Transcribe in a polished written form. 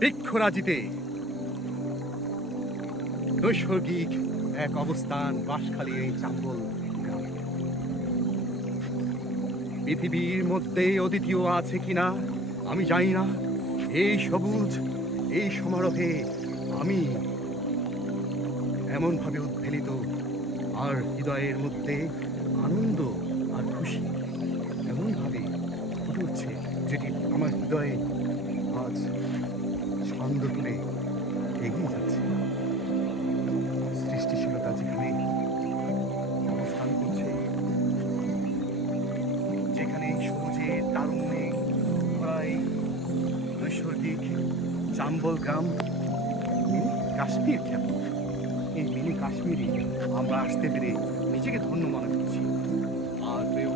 বৃক্ষরাজিতে নৈসর্গিক এক অবস্থান বাঁশখালী এই চাম্বল গ্রামে। পৃথিবীর মধ্যে অদ্বিতীয় আছে কিনা আমি জানি না। এই সবুজ, এই সমারোহে আমি এমনভাবে উদ্বেলিত, আর হৃদয়ের মধ্যে আনন্দ আর খুশি এমনভাবে ফুটে উঠছে, যেটি আমার হৃদয়ে আজ ছন্দ তুলে এগিয়ে যাচ্ছে। সৃষ্টিশীলতা যেখানে অবস্থান করছে, যেখানে সবুজে তারুণ্যে প্রায় নৈসর্গিক চাম্বল গ্রাম, মিনি কাশ্মীর খ্যাত। এই মিনি কাশ্মীরে আমরা আসতে পেরে নিজেকে ধন্য মনে করছি। আর প্রিয়